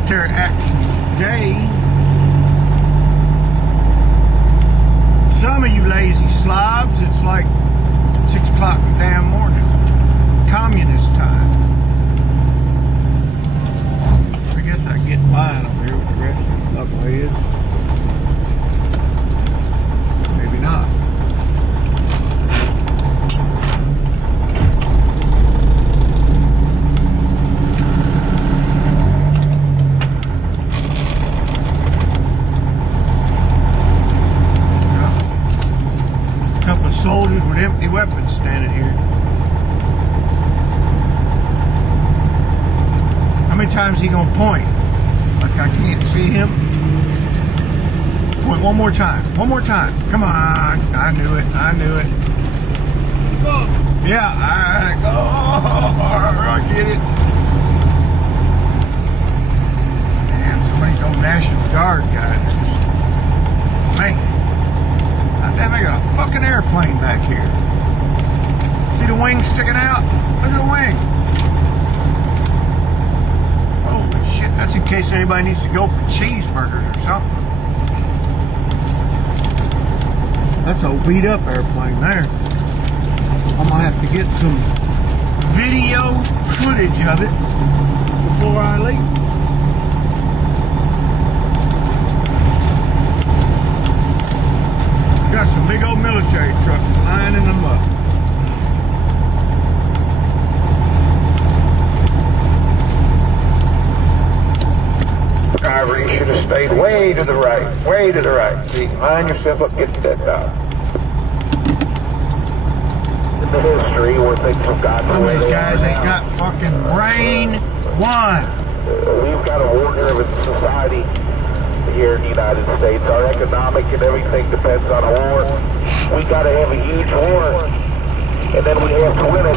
Military Actions Day. Some of you lazy slobs, it's like 6 o'clock in the damn morning. Communist time. I guess I get in line over here with the rest of the knuckleheads. Maybe not. Soldiers with empty weapons standing here. How many times is he gonna point? Like I can't see him? Point one more time. One more time. Come on. I knew it. I knew it. Oh, yeah, I get it. Damn, somebody's on National Guard got it. Man. Damn, I got a fucking airplane back here. See the wing sticking out? Look at the wing. Holy shit, that's in case anybody needs to go for cheeseburgers or something. That's a beat up airplane there. I'm gonna have to get some video footage of it before I leave. Got some big old military trucks lining them up. Driver, you should have stayed way to the right. Way to the right. See, line yourself up, get to that dot. In the history where things have gotten the way Those they guys are ain't now. got fucking brain one. We've got a war-driven society here in the United States. Our economic and everything depends on a war. We got to have a huge war, and then we have to win it.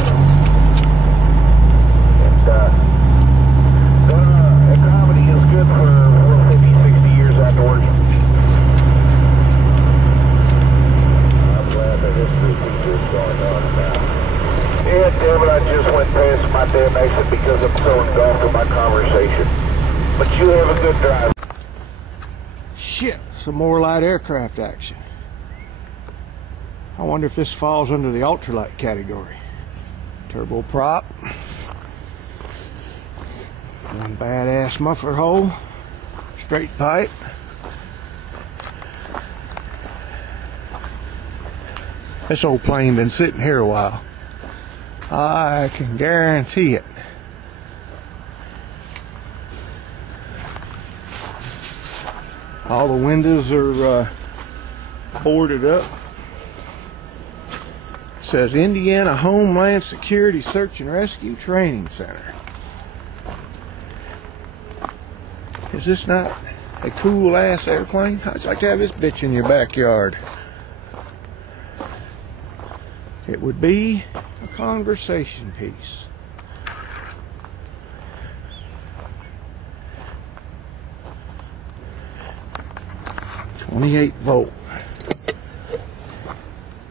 And the economy is good for 50, 60 years afterwards. I'm glad that history is going on now. Yeah, damn it, I just went past my damn exit because I'm so engulfed in my conversation. But you have a good drive. Shit, some more light aircraft action. I wonder if this falls under the ultralight category. Turboprop. One badass muffler hole. Straight pipe. This old plane been sitting here a while. I can guarantee it. All the windows are boarded up. It says Indiana Homeland Security Search and Rescue Training Center. Is this not a cool ass airplane? I'd like to have this bitch in your backyard. It would be a conversation piece. 28 volt.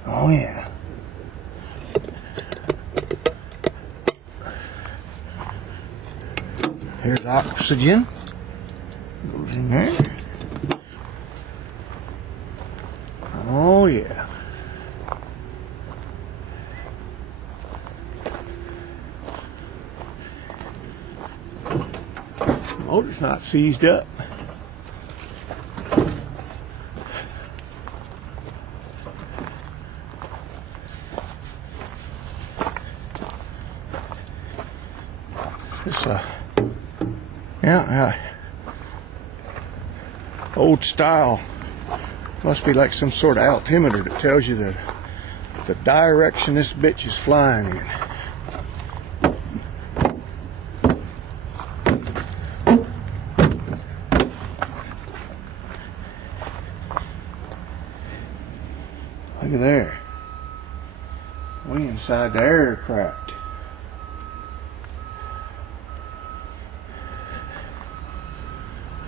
Oh yeah. Here's oxygen. Goes in there. Oh yeah. Motor's not seized up. It's yeah, old style. Must be like some sort of altimeter that tells you the direction this bitch is flying in. Look at there. We inside the aircraft.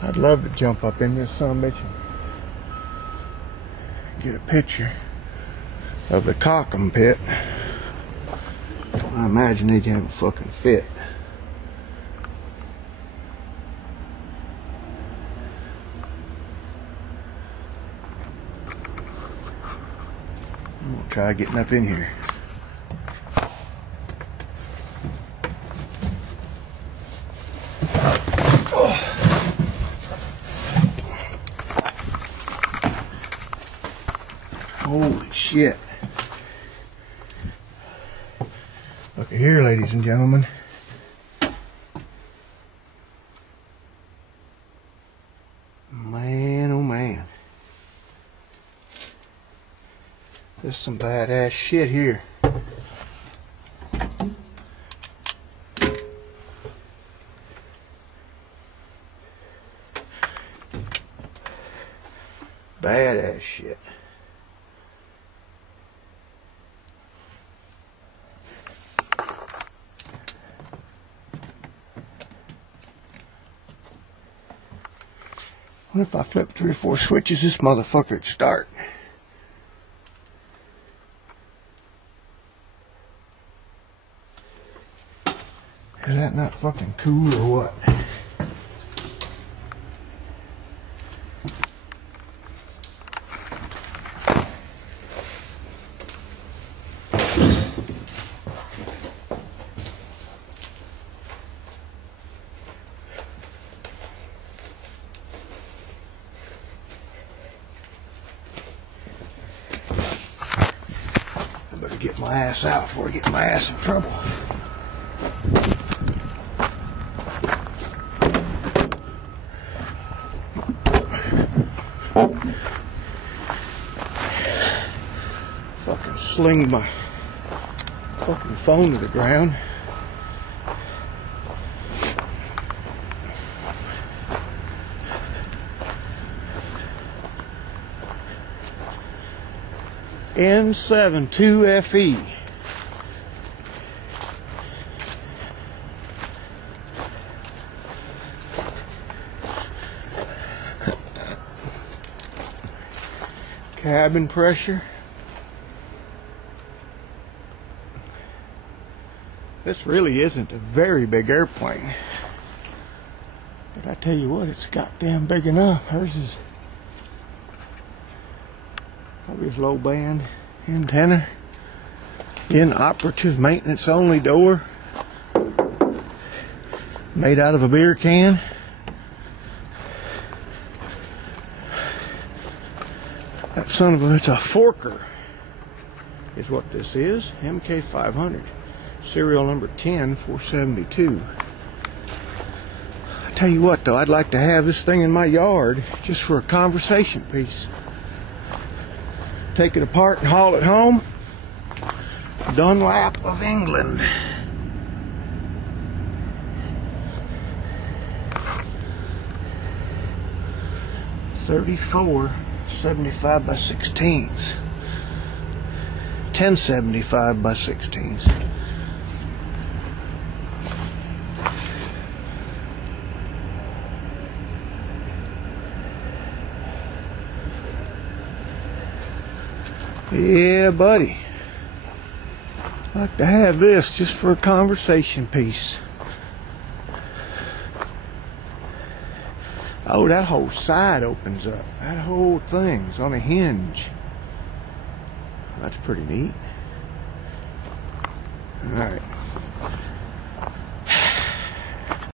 I'd love to jump up in this sumbitch and get a picture of the cockpit. I imagine they'd have a fucking fit. try getting up in here. Holy shit. Look at here, ladies and gentlemen. Man, oh man. There's some badass shit here. Badass shit. What if I flip 3 or 4 switches, this motherfucker would start? Is that not fucking cool or what? I better get my ass out before I get my ass in trouble. Fucking sling my fucking phone to the ground. N72FE. Cabin pressure. This really isn't a very big airplane, but I tell you what, it's goddamn big enough. Hers is probably a low band antenna, inoperative maintenance only door, made out of a beer can. That son of a, it's a forker is what this is. MK500, serial number 10472. I tell you what though, I'd like to have this thing in my yard just for a conversation piece. Take it apart and haul it home. Dunlap of England. .34 75 by 16s. 1075 by 16s. Yeah, buddy. I'd like to have this just for a conversation piece. Oh, that whole side opens up. That whole thing's on a hinge. That's pretty neat. Alright.